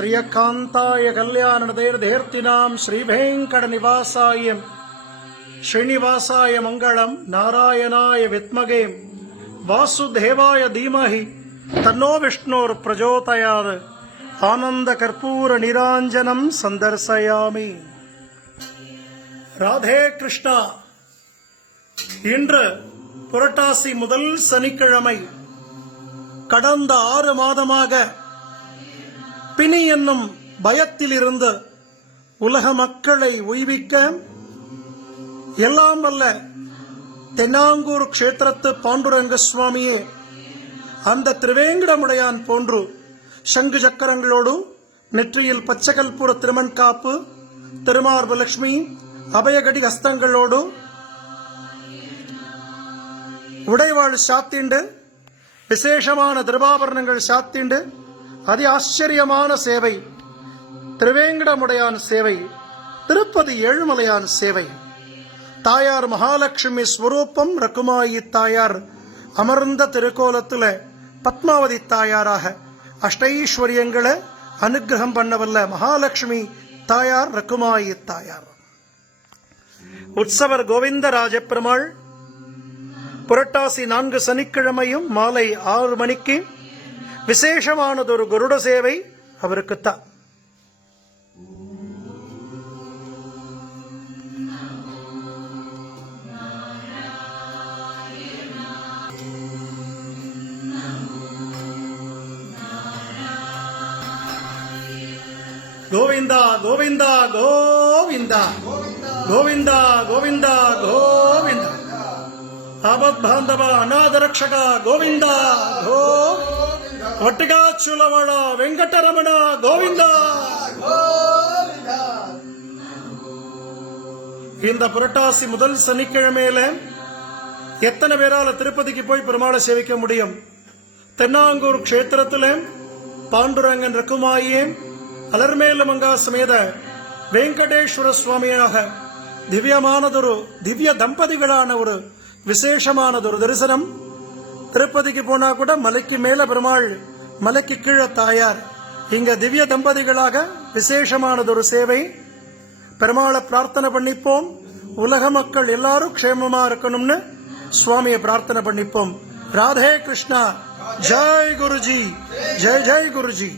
श्रियकान्ताय कल्याणदैर्देर्तिनां श्रीवेङ्कटनिवासाय श्रीनिवासाय मङ्गलम् नारायणाय विद्महे वासुदेवाय धीमहि तन्नो विष्णुर्प्रचोदयात् आनन्दकर्पूरनिराञ्जनं सन्दर्शयामि. ராதே கிருஷ்ணா. இன்று புரட்டாசி முதல் சனிக்கிழமை. கடந்த 6 மாதமாக பிணி என்னும் பயத்திலிருந்து உலக மக்களை உய்விக்க எல்லாம் வல்ல தென்னாங்கூர் க்ஷேத்திரத்து பாண்டுரங்க சுவாமியே அந்த திருவேங்கடமுடையான் போன்று சங்கு சக்கரங்களோடு நெற்றியில் பச்சைக்கற்பூர திருமண் காப்பு திருமார்பு லட்சுமி அபயகடி ஹஸ்தங்களோடு உடைவாள் சாத்திண்டு விசேஷமான திருவாபரணங்கள் சாத்திண்டு அதி ஆச்சரியமான சேவை திருவேங்கடமுடையான் சேவை, திருப்பதி ஏழுமலையான் சேவை. தாயார் மகாலட்சுமி ஸ்வரூபம் ரகுமாயி தாயார் அமர்ந்த திருக்கோலத்துல பத்மாவதி தாயாராக அஷ்டைஸ்வரியங்களை அனுகிரகம் பண்ணவல்ல மகாலட்சுமி தாயார் ரகுமாயி தாயார். உற்சவர் கோவிந்தராஜ பெருமாள் புரட்டாசி 4 சனிக்கிழமையும் மாலை 6 மணிக்கு விசேஷமானதொரு கருட சேவை அவருக்குத்தான். கோவிந்தா கோவிந்தா கோவிந்தா கோவிந்தா கோவிந்தா கோவிந்தா ஆபத் பாந்தவ அநாத ரக்ஷக கோவிந்தா கோ ஒட்டிகாச்சுலவள வெங்கடரமண கோவிந்தா. இந்த புரட்டாசி முதல் சனிக்கிழமையில எத்தனை பேரால திருப்பதிக்கு போய் பெருமாளை சேவிக்க முடியும்? தென்னாங்கூர் க்ஷேத்திரத்துல பாண்டுரங்கன் ரகுமாயே அலர்மேல மங்கா சமேத வெங்கடேஸ்வர சுவாமியாக திவ்யமானதொரு திவ்ய தம்பதிகளான ஒரு விசேஷமானதொரு தரிசனம். திருப்பதிக்கு போனா கூட மலைக்கு மேல பெருமாள், மலைக்கு கீழே தாயார். இங்க திவ்ய தம்பதிகளாக விசேஷமானதொரு சேவை. பெருமாளை பிரார்த்தனை பண்ணிப்போம், உலக மக்கள் எல்லாரும் க்ஷேமமா இருக்கணும்னு சுவாமியை பிரார்த்தனை பண்ணிப்போம். ராதே கிருஷ்ணா. ஜெய் குருஜி, ஜெய் ஜெய் குருஜி.